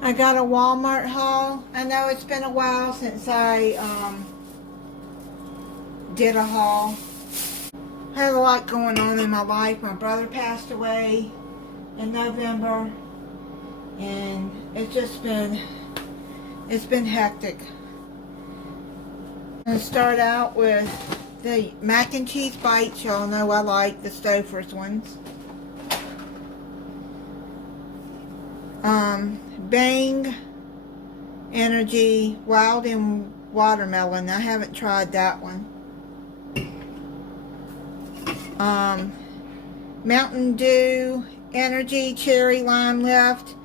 I got a Walmart haul. I know it's been a while since I did a haul. I had a lot going on in my life. My brother passed away in November, and it's been hectic. I'm gonna start out with the mac and cheese bites. Y'all know I like the Stouffer's ones. Bang Energy Wild and Watermelon. I haven't tried that one. Mountain Dew Energy Cherry Lime Lift.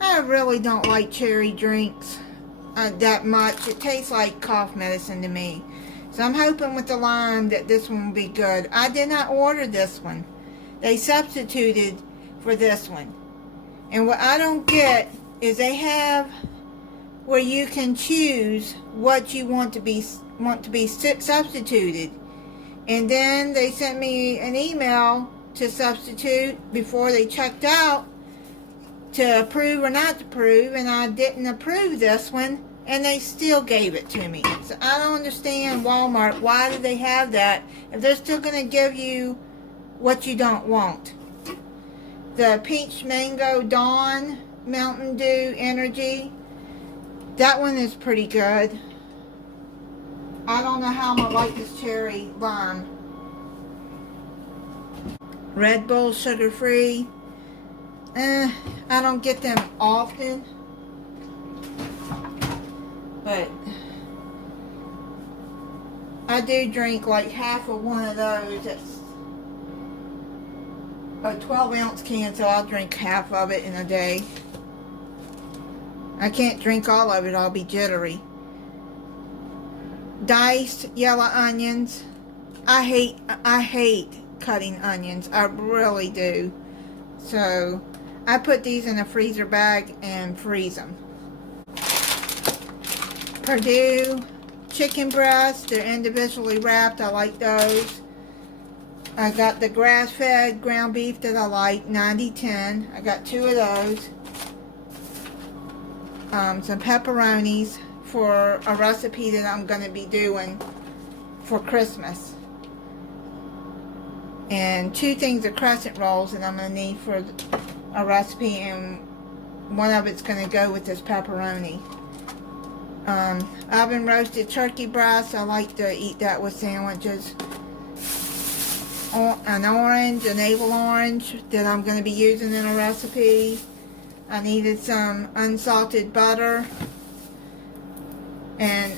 I really don't like cherry drinks that much. It tastes like cough medicine to me. So I'm hoping with the lime that this one will be good. I did not order this one. They substituted for this one. And what I don't get is they have where you can choose what you want to be substituted. And then they sent me an email to substitute before they checked out to approve or not to approve, and I didn't approve this one, and they still gave it to me. So I don't understand Walmart. Why do they have that if they're still going to give you what you don't want? The Peach Mango Dawn Mountain Dew Energy, that one is pretty good. I don't know how I'm gonna like this cherry lime. Red Bull Sugar Free, I don't get them often, but I do drink like half of one of those. It's a 12-ounce can, so I'll drink half of it in a day. I can't drink all of it, I'll be jittery. Diced yellow onions. I hate cutting onions. I really do. So I put these in a freezer bag and freeze them. Perdue chicken breasts. They're individually wrapped. I like those. I got the grass-fed ground beef that I like, 90-10. I got 2 of those. Some pepperonis for a recipe that I'm going to be doing for Christmas. And 2 things of crescent rolls that I'm going to need for a recipe, and one of it's going to go with this pepperoni. Oven roasted turkey breast. I like to eat that with sandwiches. An orange, a navel orange that I'm going to be using in a recipe. I needed some unsalted butter. And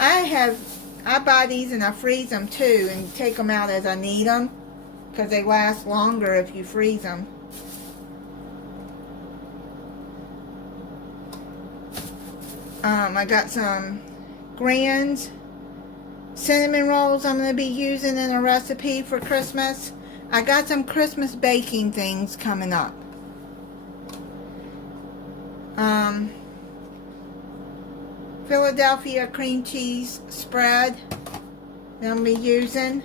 I buy these and I freeze them too and take them out as I need them, because they last longer if you freeze them. I got some Grand's cinnamon rolls I'm going to be using in a recipe for Christmas. I got some Christmas baking things coming up. Philadelphia cream cheese spread that I'm going to be using.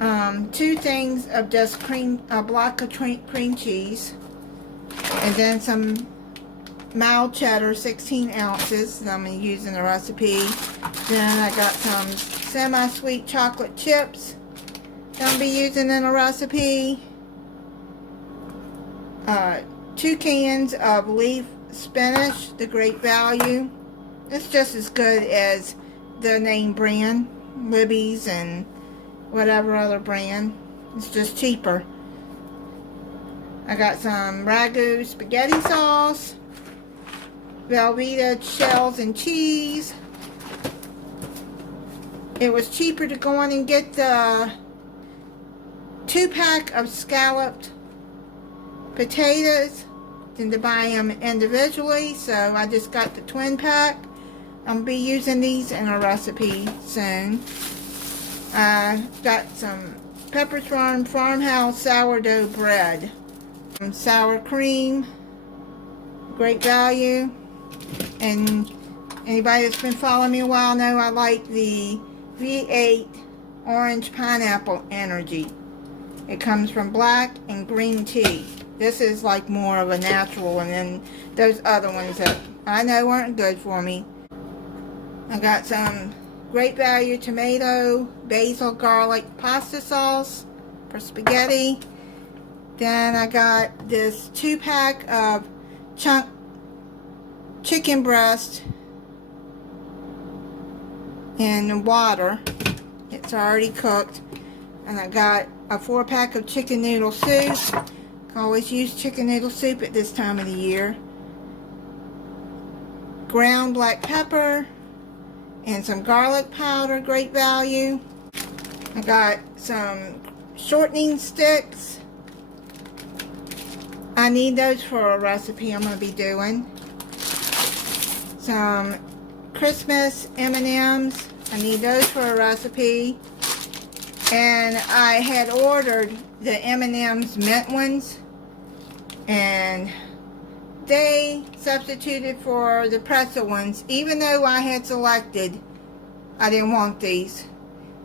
2 things of just a block of cream cheese. And then some mild cheddar, 16 ounces that I'm going to use in the recipe. Then I got some semi-sweet chocolate chips that I'll be using in a recipe. 2 cans of leaf spinach, the Great Value. It's just as good as the name brand, Libby's and whatever other brand. It's just cheaper. I got some Ragu spaghetti sauce, Velveeta shells and cheese. It was cheaper to go in and get the 2-pack of scalloped potatoes than to buy them individually, so I just got the twin pack. I'll be using these in a recipe soon. I got some Pepperidge Farm Farmhouse sourdough bread, some sour cream, Great Value, and anybody that's been following me a while know I like the V8 Orange Pineapple Energy. It comes from black and green tea. This is like more of a natural one than those other ones that I know weren't good for me. I got some Great Value tomato, basil, garlic pasta sauce for spaghetti. Then I got this 2-pack of chunk chicken breast in water. It's already cooked. And I got a 4-pack of chicken noodle soup. I always use chicken noodle soup at this time of the year. Ground black pepper and some garlic powder, Great Value. I got some shortening sticks. I need those for a recipe I'm going to be doing. Some Christmas M&Ms. I need those for a recipe. And I had ordered the M&M's mint ones, and they substituted for the pretzel ones, even though I had selected I didn't want these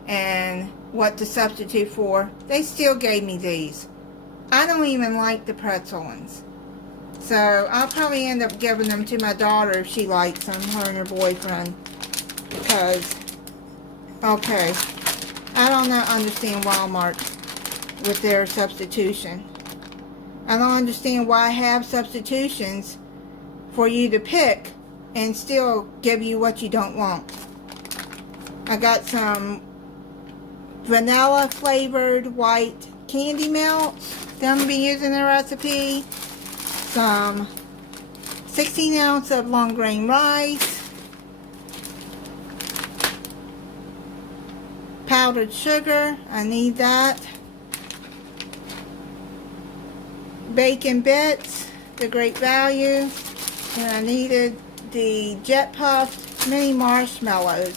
and what to substitute for. They still gave me these. I don't even like the pretzel ones, so I'll probably end up giving them to my daughter if she likes them, her and her boyfriend, because okay, I don't understand Walmart with their substitution. I don't understand why I have substitutions for you to pick and still give you what you don't want. I got some vanilla flavored white candy melts that I'm going to be using in the recipe. Some 16 ounce of long grain rice. Powdered sugar, I need that. Bacon bits, the Great Value. And I needed the Jet Puffed mini marshmallows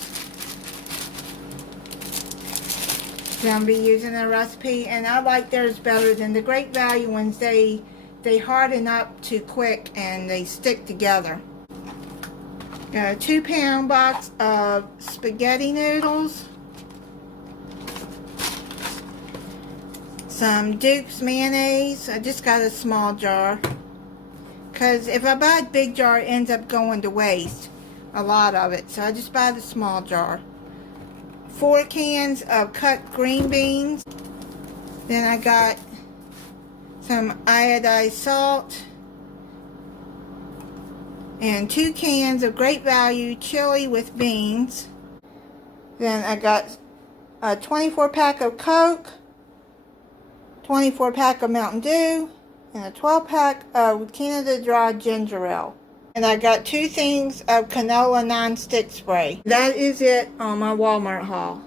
that I'm going to be using in the recipe. And I like theirs better than the Great Value ones. They harden up too quick and they stick together. Got a 2-pound box of spaghetti noodles. Some Duke's mayonnaise. I just got a small jar, because if I buy a big jar it ends up going to waste, a lot of it, so I just buy the small jar. 4 cans of cut green beans. Then I got some iodized salt and 2 cans of Great Value chili with beans. Then I got a 24-pack of Coke, 24-pack of Mountain Dew, and a 12-pack of Canada Dry ginger ale. And I got 2 things of canola non-stick spray. That is it on my Walmart haul.